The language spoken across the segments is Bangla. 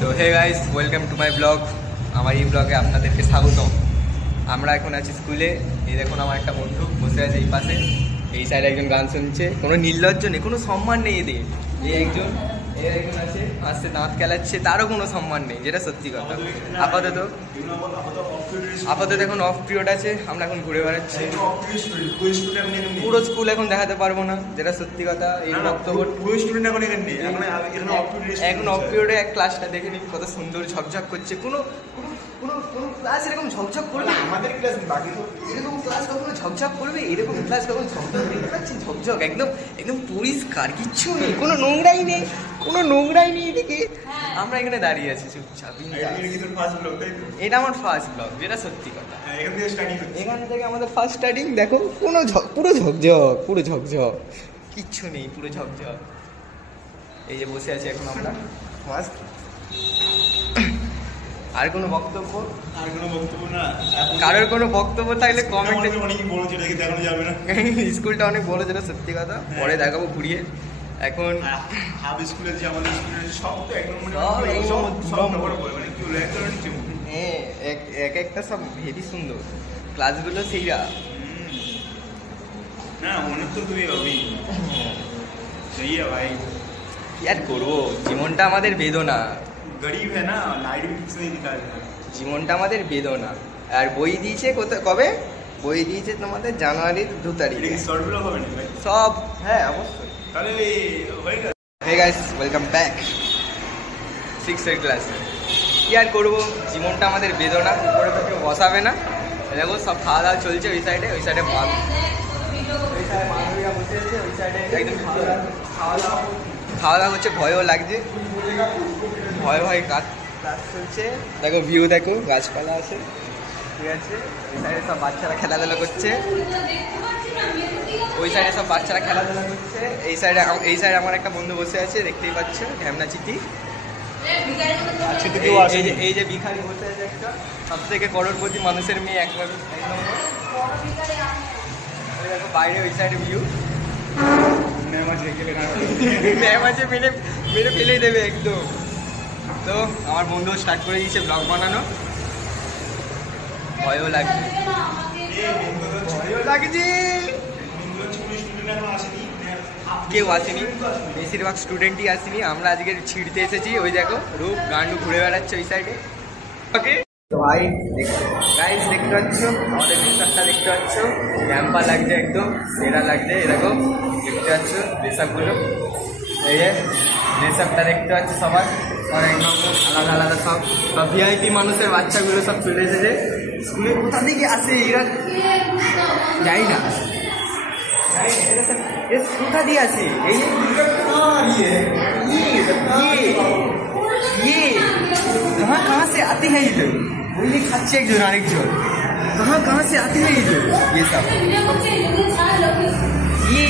তো hey guys, welcome to my blog. আমার এই ব্লগে আপনাদেরকে স্বাগতম। আমরা এখন আছি স্কুলে। এই দেখুন আমার একটা বন্ধু বসে আছে এই পাশে, এই সাইডে একজন গান শুনছে। কোনো নির্লজ্জ নেই, কোনো সম্মান নেই এদের। একজন আছে হাসছে, দাঁত খেলাচ্ছে, তারও কোনো সম্মান নেই, যেটা সত্যি কথা। আপাতত এখন অফ পিরিয়ড আছে, আমরা এখন ঘুরে বেড়াচ্ছি। পুরো স্কুল এখন দেখাতে পারবো না, যেটা সত্যি কথা। এই বক্তব্য এখন অফ পিরিয়ডে এক ক্লাসটা দেখে নিন, কত সুন্দর ঝকঝক করছে। কোনো ক্লাস এরকম ঝকঝক করবে? আমাদের ক্লাস বাকি এরকম ক্লাস কখনো ঝকঝক করবে? এরকম ক্লাস কখনো ঝকঝক দেখতে পাচ্ছি? ঝকঝক একদম একদম পরিষ্কার, কিচ্ছু নেই, কোনো নোংরাই নেই, কোনো নোংরাই নেই এদিকে। আমরা এখানে দাঁড়িয়ে আছি চুপচাপ। এটা আমার ফার্স্ট ব্লগ, যেটা সত্যি কথা। এখান থেকে আমাদের ফার্স্ট স্টার্টিং। দেখো কোনো পুরো ঝকঝক, পুরো ঝকঝক, কিচ্ছু নেই, পুরো ঝকঝক। এই যে বসে আছি এখন আমরা ফার্স্ট। আর কোনো বক্তব্য? আর কোনো বক্তব্য না। কারোর কোনো বক্তব্য থাকলে কমেন্টে। অনেক বড়, যেটাকে দেখানো যাবে না। স্কুলটা অনেক বড়, যেটা সত্যি কথা। পরে দেখাবো ঘুরিয়ে। এখন হাব স্কুলে যে আমাদের স্কুলের সব তো একদম হ্যাঁ, এক একটা সব হেভি সুন্দর ক্লাসগুলো, সেইরা না মনে তো তুই হবি সেই ভাই। কি আর করবো, জীবনটা আমাদের বেদনা। গরিব হ্যাঁ না, লাইট भी कुछ नहीं निकाल। জীবনটা আমাদের বেদনা। আর বই দিয়েছে কবে? বই দিয়েছে তোমাদের জানুয়ারির 2 তারিখ। শর্টগুলো হবে না ভাই সব? হ্যাঁ অবশ্যই। তাহলে হয়ে গেল। হে গাইস, ওয়েলকাম ব্যাক 6th ক্লাসে। কি আর করবো, জীবনটা আমাদের বেদনা। উপরে তো কেউ বসাবে না। দেখো সব খাওয়া দাওয়া চলছে ওই সাইডে বান্ধবীরা বসে আছে ওই সাইডে, একদম খাওয়া দাওয়া হচ্ছে। ভয়ও লাগছে, ভয় ক্লাস চলছে। দেখো ভিউ, দেখো গাছপালা আছে, ঠিক আছে। ওই সাইডে সব বাচ্চারা খেলাধুলা করছে, ওই সাইডে সব বাচ্চারা খেলাধুলা করছে। এই সাইডে আমার একটা বন্ধু বসে আছে, দেখতেই পাচ্ছে, ঢ্যামনা চিতি। এই যে ভিখারি বসে আছে একটা, সব থেকে করোড়পতি মানুষের মেয়ে, এক নম্বর। দেখো বাইরে ওই সাইডে ভিউ। ম্যাম আছে, মেরে ফেলেই দেবে একদম। তো আমার বন্ধু স্টার্ট করে দিয়েছে ব্লগ বানানো। ভয়ও লাগছে, কেউ আসেনি, বেশিরভাগ স্টুডেন্টই আসেনি। আমরা আজকে ছিঁড়তে এসেছি। ওই দেখো রূপ গান্ডু ঘুরে বেড়াচ্ছে ওই সাইডে। ওকে তো ভাই, গাইস দেখতে পাচ্ছ আমাদের ড্রেসআপটা, দেখতে পাচ্ছ ড্যাম্পা লাগছে, একদম সেরা লাগছে। এরকম দেখতে পাচ্ছ ড্রেসআপগুলো, এই যে ড্রেসআপটা দেখতে পাচ্ছ সবার একদম আলাদা আলাদা। সব ভিআইপি মানুষের বাচ্চাগুলো সব চলে এসেছে স্কুলে। কোথা থেকে আসে এরা যাই না, কোথা দিয়ে আসে? এই कहाँ से आते हैं ये लोग? वही खाচ্ছে একজন আরেকজন। कहाँ से आते हैं ये लोग? ये सब ये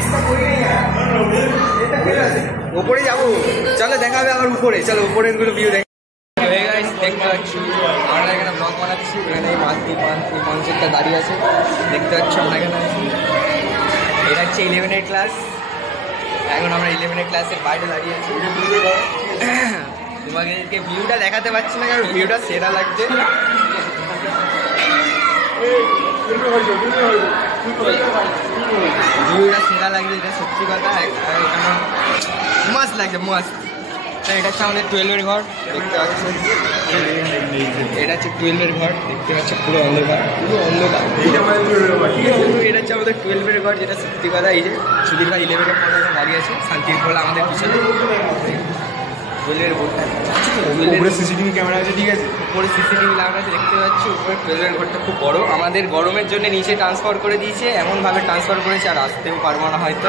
इसका कोई नहीं है। উপরে যাবো, চলো দেখাবে আবার উপরে। চলো উপরের গুলো ভিউ দেখতে পাচ্ছি। আমরা এখানে ব্লগ বানাচ্ছি, এখানে এই মানুষেরটা দাঁড়িয়ে আছে, দেখতে পাচ্ছি। আমরা এখানে এটা হচ্ছে 11 ক্লাস। এখন আমরা 11 ক্লাসের বাইরে দাঁড়িয়ে আছি। তোমাকে ভিউটা দেখাতে পারছি না, কারণ ভিউটা সেরা লাগছে। ভিউটা সেরা লাগছে, এটা সত্যি কথা। মাস্ট লাগছে, মাস্ট। এটা হচ্ছে আমাদের 12-এর ঘর, দেখতে পাচ্ছি। এটা হচ্ছে 12-এর ঘর, দেখতে পাচ্ছি। পুরো অন্ধকার, এটা হচ্ছে আমাদের 12-এর ঘর, যেটা সত্যি কথা। এই যে সুধীর ভাই 11-এর পরে দাঁড়িয়ে আছে, শান্তির খোলা আমাদের পিছনে। 12-এর বোর্ডটা উপরে সিসিটিভি ক্যামেরা আছে, ঠিক আছে। উপরে সিসিটিভি লাগানো আছে, দেখতে পাচ্ছি। উপরে 12-এর ঘরটা খুব বড়। আমাদের গরমের জন্য নিচে ট্রান্সফার করে দিয়েছে, এমনভাবে ট্রান্সফার করেছে আর আসতেও পারবো না হয়তো।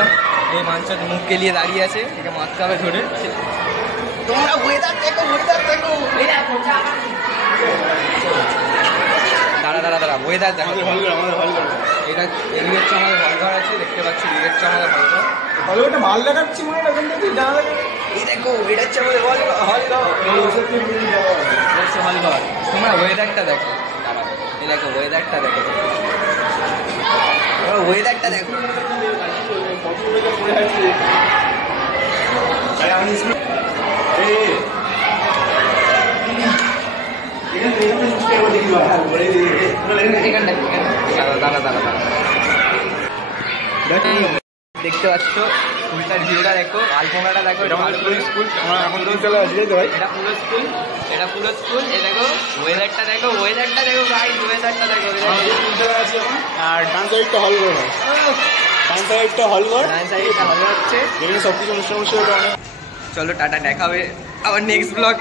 এই মানুষটা মুখ কেলিয়ে দাঁড়িয়ে আছে, একে মারতে হবে ধরে। তোমরা ওয়েদার দেখো, দাঁড়া ওয়েদার দেখো। এটা এদিকে হচ্ছে আমাদের হলঘর আছে, দেখতে পাচ্ছি। এদিকে হচ্ছে আমাদের হলঘর, মাল দেখাচ্ছি মনে হয়। এই দেখো এটা হচ্ছে আমাদের হলঘর। তোমরা ওয়েদারটা দেখো, এই দেখো ওয়েদারটা দেখো, ওয়েদারটা দেখো। দেখতে পাচ্ছ স্কুলটার ভিউটা দেখো, আলপনাটা দেখো, এটা ভালো করে স্কুল আমরা এখন চলে আসি তো ভাই। এটা পুরো স্কুল, এটা পুরো স্কুল। এ দেখো ওয়েদারটা দেখো, ওয়েদারটা দেখো গাইস, ওয়েদারটা দেখো। আর ডান্স সাইডটা হল করে ভাই, ডান্স সাইডটা হল করে, ডান্স সাইডটা ভালো হচ্ছে। এখানে সব কিছু অনুষ্ঠান অনুষ্ঠান অনেক। চলো টাটা, দেখা হবে আবার নেক্সট ব্লগ।